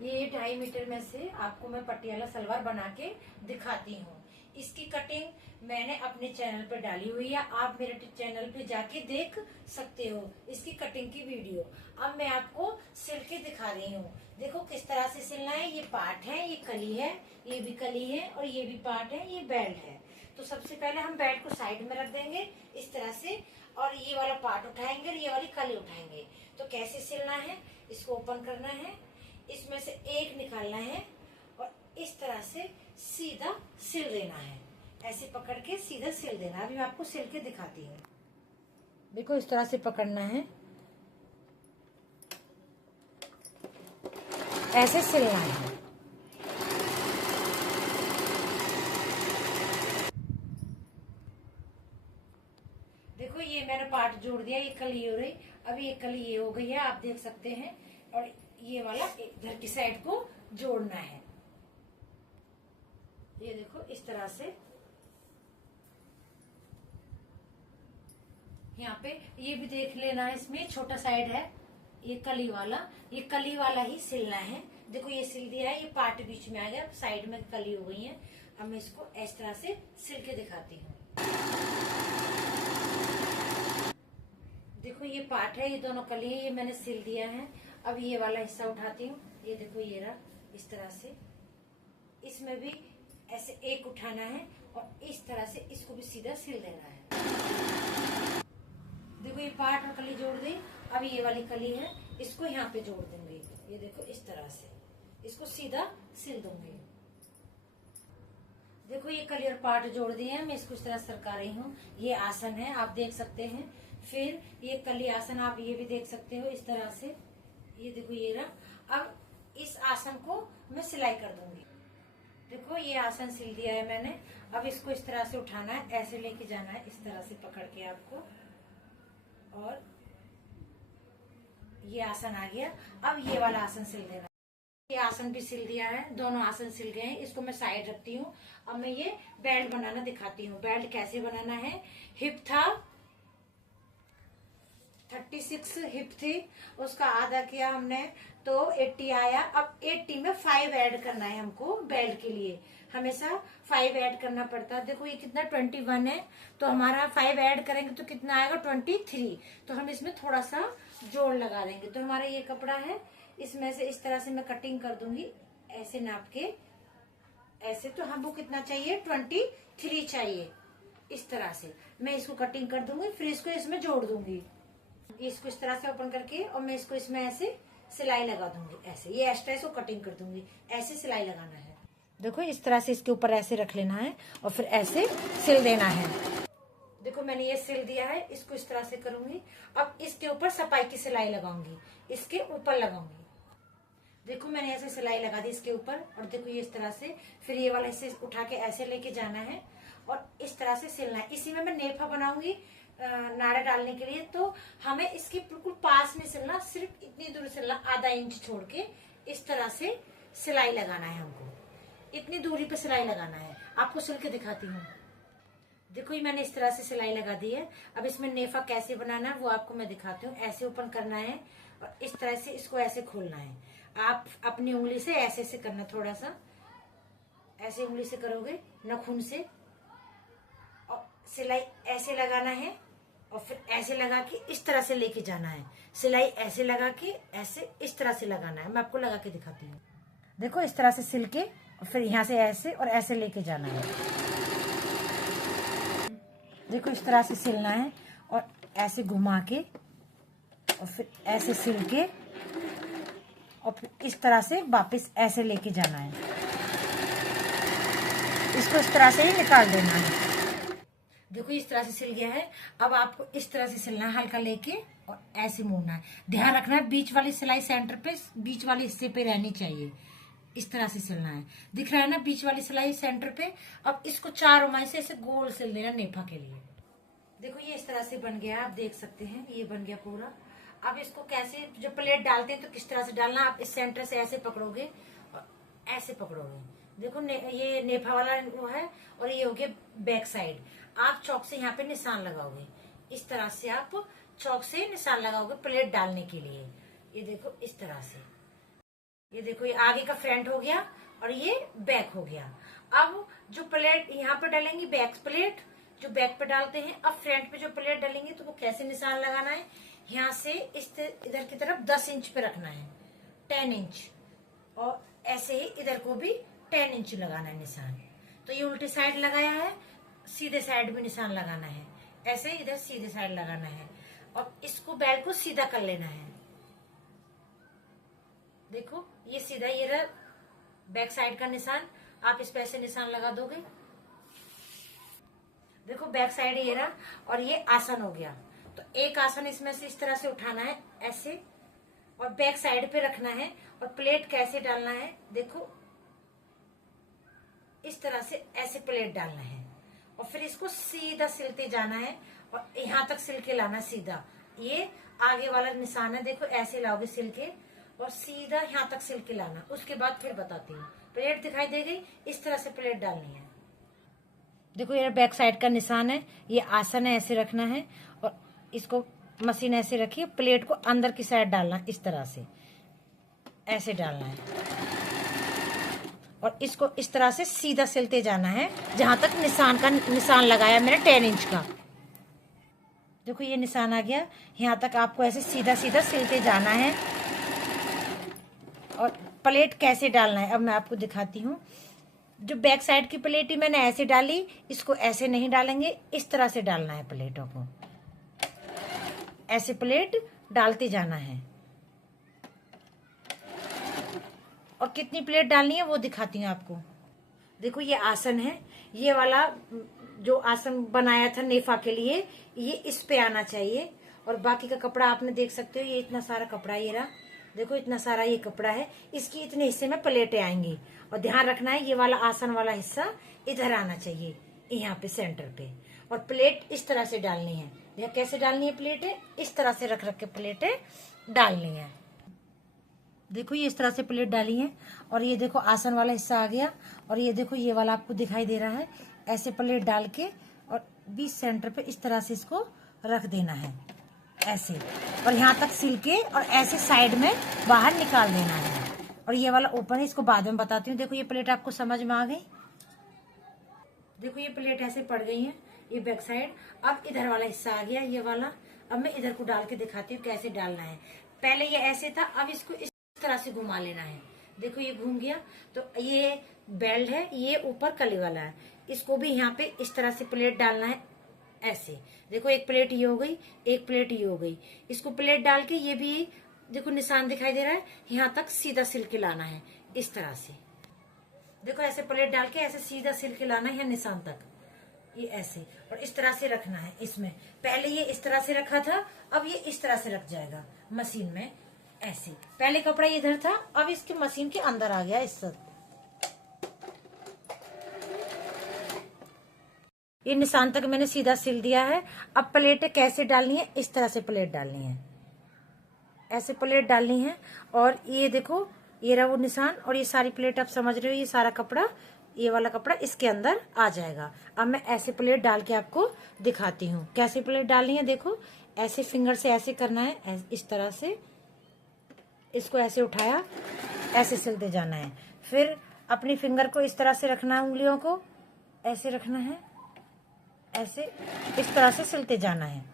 ये 2.5 मीटर में से आपको मैं पटियाला सलवार बना के दिखाती हूँ। इसकी कटिंग मैंने अपने चैनल पर डाली हुई है, आप मेरे चैनल पे जाके देख सकते हो इसकी कटिंग की वीडियो। अब मैं आपको सिल के दिखा रही हूँ। देखो किस तरह से सिलना है। ये पार्ट है, ये कली है, ये भी कली है और ये भी पार्ट है, ये बेल्ट है। तो सबसे पहले हम बेल्ट को साइड में रख देंगे इस तरह से, और ये वाला पार्ट उठाएंगे और ये वाली कली उठाएंगे। तो कैसे सिलना है, इसको ओपन करना है, इसमें से एक निकालना है और इस तरह से सीधा सिल देना है। ऐसे पकड़ के सीधा सिल देना। अभी मैं आपको सिल के दिखाती हूँ। देखो इस तरह से पकड़ना है, ऐसे सिलना है। देखो ये मैंने पार्ट जोड़ दिया, ये कली हो रही, अभी ये कली ये हो गई है, आप देख सकते हैं। और ये वाला इधर की साइड को जोड़ना है। ये देखो इस तरह से यहाँ पे ये भी देख लेना है। इसमें छोटा साइड है, ये कली वाला ही सिलना है। देखो ये सिल दिया है, ये पार्ट बीच में आ गया, साइड में कली हो गई है। अब मैं इसको इस तरह से सिल के दिखाती हूँ। देखो ये पार्ट है, ये दोनों कली है, ये मैंने सिल दिया है। अब ये वाला हिस्सा उठाती हूँ। ये देखो ये रहा, इस तरह से इसमें भी ऐसे एक उठाना है और इस तरह से इसको भी सीधा सिल देना है। देखो ये पार्ट और कली जोड़ दी। अब ये वाली कली है, इसको यहाँ पे जोड़ दूंगी। ये देखो इस तरह से इसको सीधा सिल दूंगी। देखो ये कली और पार्ट जोड़ दिए हैं, मैं इसको इस तरह सरका रही हूँ। ये आसन है, आप देख सकते हैं। फिर ये कली आसन आप ये भी देख सकते हो इस तरह से। ये देखो ये रहा। अब इस आसन को मैं सिलाई कर दूंगी। देखो ये आसन सिल दिया है मैंने। अब इसको इस तरह से उठाना है, ऐसे लेके जाना है, इस तरह से पकड़ के आपको, और ये आसन आ गया। अब ये वाला आसन सिल देना। ये आसन भी सिल दिया है, दोनों आसन सिल गए हैं। इसको मैं साइड रखती हूँ। अब मैं ये बेल्ट बनाना दिखाती हूँ। बेल्ट कैसे बनाना है। हिप था 36 हिप थी, उसका आधा किया हमने तो 80 आया। अब 80 में 5 ऐड करना है हमको। बेल्ट के लिए हमेशा 5 ऐड करना पड़ता है। देखो ये कितना 21 है, तो हमारा 5 ऐड करेंगे तो कितना आएगा 23। तो हम इसमें थोड़ा सा जोड़ लगा देंगे। तो हमारा ये कपड़ा है, इसमें से इस तरह से मैं कटिंग कर दूंगी, ऐसे नाप के ऐसे। तो हमको कितना चाहिए 23 चाहिए। इस तरह से मैं इसको कटिंग कर दूंगी, फिर इसको इसमें जोड़ दूंगी। इसको इस तरह से ओपन करके और मैं इसको इसमें ऐसे सिलाई लगा दूंगी। ऐसे ये एक्स्ट्रा इसको कटिंग कर दूंगी, ऐसे सिलाई लगाना है। देखो इस तरह से इसके ऊपर ऐसे रख लेना है और फिर ऐसे सिल देना है। देखो मैंने ये सिल दिया है, इसको इस तरह से करूंगी। अब इसके ऊपर सफाई की सिलाई लगाऊंगी, इसके ऊपर लगाऊंगी। देखो मैंने ऐसे सिलाई लगा दी इसके ऊपर, और देखो ये इस तरह से। फिर ये वाला इसे उठा के ऐसे लेके जाना है और इस तरह से सिलना है। इसी में मैं नेफा बनाऊंगी नाड़ा डालने के लिए। तो हमें इसके बिल्कुल पास में सिलना, सिर्फ इतनी दूर सिलना, आधा इंच छोड़ के इस तरह से सिलाई लगाना है हमको। इतनी दूरी पे सिलाई लगाना है। आपको सिल के दिखाती हूँ। देखो ये मैंने इस तरह से सिलाई लगा दी है। अब इसमें नेफा कैसे बनाना है वो आपको मैं दिखाती हूँ। ऐसे ओपन करना है और इस तरह से इसको ऐसे खोलना है। आप अपनी उंगली से ऐसे से करना, थोड़ा सा ऐसे उंगली से करोगे, नाखून से, और सिलाई ऐसे लगाना है और फिर ऐसे लगा के इस तरह से लेके जाना है। सिलाई ऐसे लगा के ऐसे इस तरह से लगाना है। मैं आपको लगा के दिखाती हूँ। देखो इस तरह से सिल के और फिर यहाँ से ऐसे और ऐसे लेके जाना है। देखो इस तरह से सिलना है और ऐसे घुमा के और फिर ऐसे सिल के और फिर इस तरह से वापस ऐसे लेके जाना है। इसको इस तरह से ही निकाल देना है। देखो इस तरह से सिल गया है। अब आपको इस तरह से सिलना है, हल्का लेके और ऐसे मोड़ना है। ध्यान रखना है बीच वाली सिलाई सेंटर पे, बीच वाले हिस्से पे रहनी चाहिए। इस तरह से सिलना है। दिख रहा है ना बीच वाली सिलाई सेंटर पे। अब इसको 4 उमाई से ऐसे गोल सिल देना नेफा के लिए। देखो ये इस तरह से बन गया, आप देख सकते हैं ये बन गया पूरा। अब इसको कैसे, जब प्लेट डालते हैं तो किस तरह से डालना, आप इस सेंटर से ऐसे पकड़ोगे और ऐसे पकड़ोगे। देखो ये नेफा वाला वो है और ये हो गया बैक साइड। आप चौक से यहाँ पे निशान लगाओगे, इस तरह से आप चौक से निशान लगाओगे प्लेट डालने के लिए। ये देखो इस तरह से। ये देखो, ये आगे का फ्रंट हो गया और ये बैक हो गया। अब जो प्लेट यहाँ पे डालेंगे बैक प्लेट, जो बैक पे डालते हैं, अब फ्रंट पे जो प्लेट डालेंगे तो वो कैसे निशान लगाना है, यहाँ से इधर की तरफ 10 इंच पे रखना है, 10 इंच, और ऐसे ही इधर को भी 10 इंच लगाना है निशान। तो ये उल्टी साइड लगाया है, सीधे साइड में निशान लगाना है, ऐसे इधर सीधे साइड लगाना है, और इसको बेल्ट को सीधा कर लेना है। देखो ये सीधा, ये रहा बैक साइड का निशान, आप इस पे ऐसे निशान लगा दोगे। देखो बैक साइड ये रहा, और ये आसन हो गया। तो एक आसन इसमें से इस तरह से उठाना है ऐसे, और बैक साइड पे रखना है, और प्लेट कैसे डालना है, देखो इस तरह से ऐसे प्लेट डालना है, और फिर इसको सीधा सिलते जाना है, और यहाँ तक सिल के लाना सीधा। ये आगे वाला निशान है, देखो ऐसे लाओगे सिल के, और सीधा यहाँ तक सिल के लाना। उसके बाद फिर बताती हूँ। प्लेट दिखाई दे गई, इस तरह से प्लेट डालनी है। देखो ये बैक साइड का निशान है, ये आसन है, ऐसे रखना है, और इसको मशीन ऐसे रखिए, प्लेट को अंदर की साइड डालना, इस तरह से ऐसे डालना है, और इसको इस तरह से सीधा सिलते जाना है जहां तक निशान लगाया मैंने 10 इंच का। देखो ये निशान आ गया, यहाँ तक आपको ऐसे सीधा सीधा सिलते जाना है। और प्लेट कैसे डालना है अब मैं आपको दिखाती हूँ। जो बैक साइड की प्लेट ही मैंने ऐसे डाली, इसको ऐसे नहीं डालेंगे, इस तरह से डालना है प्लेटों को, ऐसे प्लेट डालते जाना है। और कितनी प्लेट डालनी है वो दिखाती हूँ आपको। देखो ये आसन है, ये वाला जो आसन बनाया था नेफा के लिए, ये इस पे आना चाहिए। और बाकी का कपड़ा आपने देख सकते हो, ये इतना सारा कपड़ा ये रहा, देखो इतना सारा ये कपड़ा है, इसकी इतने हिस्से में प्लेटें आएंगी। और ध्यान रखना है ये वाला आसन वाला हिस्सा इधर आना चाहिए, यहाँ पे सेंटर पे। और प्लेट इस तरह से डालनी है। देखो कैसे डालनी है प्लेटें, इस तरह से रख रख के प्लेटें डालनी है। देखो ये इस तरह से प्लेट डाली है, और ये देखो आसन वाला हिस्सा आ गया, और ये देखो ये वाला आपको दिखाई दे रहा है। ऐसे प्लेट डाल के और बीच सेंटर पे इस तरह से इसको रख देना है ऐसे, और यहाँ तक सिल के और ऐसे साइड में बाहर निकाल देना है। और ये वाला ओपन है, इसको बाद में बताती हूँ। देखो ये प्लेट आपको समझ में आ गई। देखो ये प्लेट ऐसे पड़ गई है, ये बैक साइड। अब इधर वाला हिस्सा आ गया ये वाला। अब मैं इधर को डाल के दिखाती हूँ कैसे डालना है। पहले ये ऐसे था, अब इसको इस तरह से घुमा लेना है। देखो ये घूम गया। तो ये बेल्ट है, ये ऊपर कली वाला है, इसको भी यहाँ पे इस तरह से प्लेट डालना है ऐसे। देखो एक प्लेट ये हो गई, एक प्लेट ये हो गई। इसको प्लेट डाल के ये भी देखो निशान दिखाई दे रहा है, यहाँ तक सीधा सिल के लाना है इस तरह से। देखो ऐसे प्लेट डाल के ऐसे सीधा सिल के लाना है यहाँ निशान तक, ये ऐसे। और इस तरह से रखना है इसमें। पहले ये इस तरह से रखा था, अब ये इस तरह से रख जाएगा मशीन में ऐसे। पहले कपड़ा इधर था, अब इसके मशीन के अंदर आ गया इस सब। ये निशान तक मैंने सीधा सिल दिया है। अब प्लेटें कैसे डालनी है, इस तरह से प्लेट डालनी है, ऐसे प्लेट डालनी है। और ये देखो ये रहा वो निशान, और ये सारी प्लेट आप समझ रहे हो, ये सारा कपड़ा, ये वाला कपड़ा इसके अंदर आ जाएगा। अब मैं ऐसे प्लेट डाल के आपको दिखाती हूँ कैसे प्लेट डालनी है। देखो ऐसे फिंगर से ऐसे करना है, इस तरह से इसको ऐसे उठाया, ऐसे सिलते जाना है। फिर अपनी फिंगर को इस तरह से रखना है, उंगलियों को ऐसे रखना है, ऐसे इस तरह से सिलते जाना है।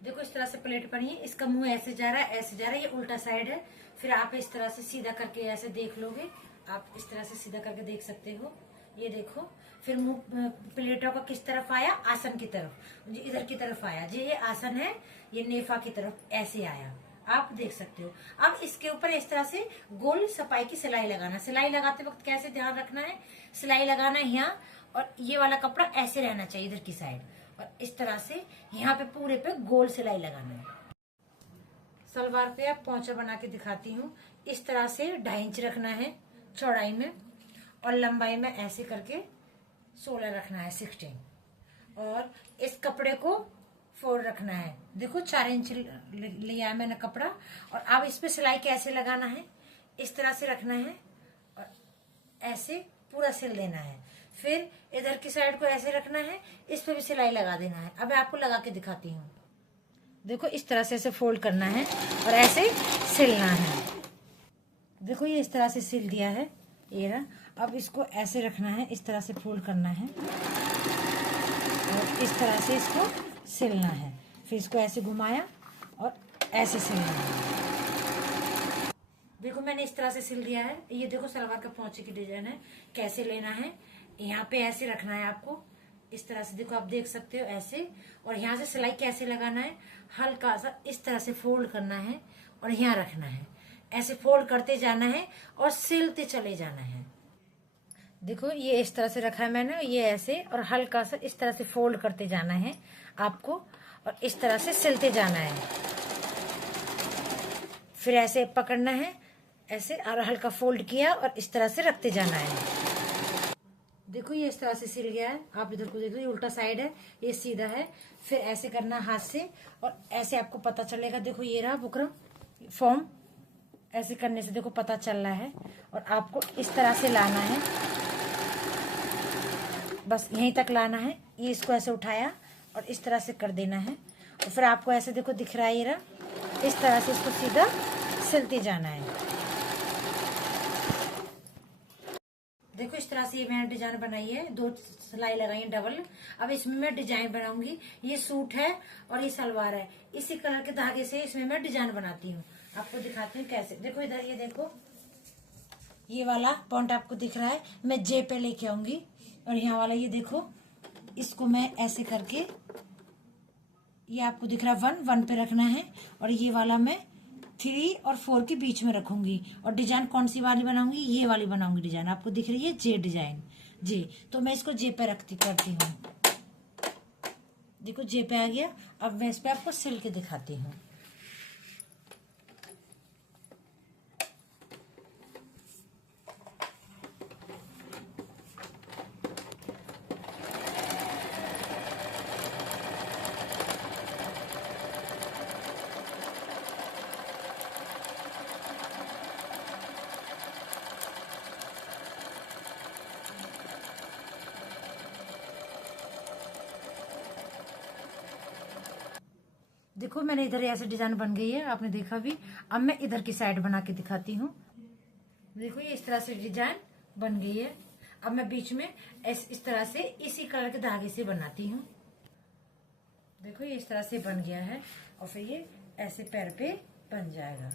देखो इस तरह से प्लेट बनी है, इसका मुंह ऐसे जा रहा है, ऐसे जा रहा है, ये उल्टा साइड है। फिर आप इस तरह से सीधा करके ऐसे देख लोगे, आप इस तरह से सीधा करके देख सकते हो। ये देखो फिर मुंह प्लेटों का किस तरफ आया, आसन की तरफ, इधर की तरफ आया। ये आसन है, ये नेफा की तरफ ऐसे आया, आप देख सकते हो। अब इसके ऊपर इस तरह से गोल सफाई की सिलाई लगाना। सिलाई लगाते वक्त कैसे ध्यान रखना है, सिलाई लगाना है यहाँ, और ये वाला कपड़ा ऐसे रहना चाहिए इधर की साइड, और इस तरह से यहाँ पे पूरे पे गोल सिलाई लगाना है। सलवार पे आप पोंचा बना के दिखाती हूँ। इस तरह से 2.5 इंच रखना है चौड़ाई में, और लंबाई में ऐसे करके 16 रखना है, 16। और इस कपड़े को 4 रखना है। देखो 4 इंच लिया है मैंने कपड़ा। और अब इस पे सिलाई कैसे लगाना है, इस तरह से रखना है और ऐसे पूरा सिल देना है। फिर इधर की साइड को ऐसे रखना है, इस पे भी सिलाई लगा देना है। अब मैं आपको लगा के दिखाती हूँ। देखो इस तरह से ऐसे फोल्ड करना है और ऐसे सिलना है। देखो ये इस तरह से सिल दिया है ये रहा। अब इसको ऐसे रखना है, इस तरह से फोल्ड करना है और इस तरह से इसको सिलना है। फिर इसको ऐसे घुमाया और ऐसे सिलना है। देखो मैंने इस तरह से सिल दिया है। ये देखो सलवार का पोंचे की डिजाइन है। कैसे लेना है, यहाँ पे ऐसे रखना है आपको, इस तरह से। देखो आप देख सकते हो ऐसे। और यहाँ से सिलाई कैसे लगाना है, हल्का सा इस तरह से फोल्ड करना है और यहाँ रखना है। ऐसे फोल्ड करते जाना है और सिलते चले जाना है। देखो ये इस तरह से रखा है मैंने, ये ऐसे, और हल्का सा इस तरह से फोल्ड करते जाना है आपको और इस तरह से सिलते जाना है। फिर ऐसे पकड़ना है ऐसे और हल्का फोल्ड किया और इस तरह से रखते जाना है। देखो ये इस तरह से सिल गया है। आप इधर को देखो, ये उल्टा साइड है, ये सीधा है। फिर ऐसे करना हाथ से और ऐसे आपको पता चलेगा। देखो ये रहा बुकरम फॉर्म। ऐसे करने से देखो पता चल रहा है। और आपको इस तरह से लाना है, बस यहीं तक लाना है। ये इसको ऐसे उठाया और इस तरह से कर देना है। और फिर आपको ऐसे देखो दिख रहा है ये रहा, इस तरह से इसको सीधा सिलते जाना है। देखो इस तरह से ये मैंने डिजाइन बनाई है, 2 सिलाई लगाई है डबल। अब इसमें मैं डिजाइन बनाऊंगी। ये सूट है और ये सलवार है। इसी कलर के धागे से इसमें मैं डिजाइन बनाती हूँ। आपको दिखाती हूँ कैसे। देखो इधर ये देखो, ये वाला पॉइंट आपको दिख रहा है, मैं जे पे लेके आऊंगी। और यहाँ वाला ये देखो, इसको मैं ऐसे करके, ये आपको दिख रहा है 1 पे रखना है। और ये वाला मैं 3 और 4 के बीच में रखूंगी। और डिजाइन कौन सी वाली बनाऊंगी, ये वाली बनाऊंगी डिजाइन। आपको दिख रही है जे डिजाइन, जे। तो मैं इसको जे पे करती हूँ। देखो जे पे आ गया। अब मैं इस पे आपको सिल के दिखाती हूँ। देखो मैंने इधर ऐसे डिजाइन बन गई है, आपने देखा भी। अब मैं इधर की साइड बना के दिखाती हूँ। देखो ये इस तरह से डिजाइन बन गई है। अब मैं बीच में इस तरह से इसी कलर के धागे से बनाती हूँ। देखो ये इस तरह से बन गया है और फिर ये ऐसे पैर पे बन जाएगा।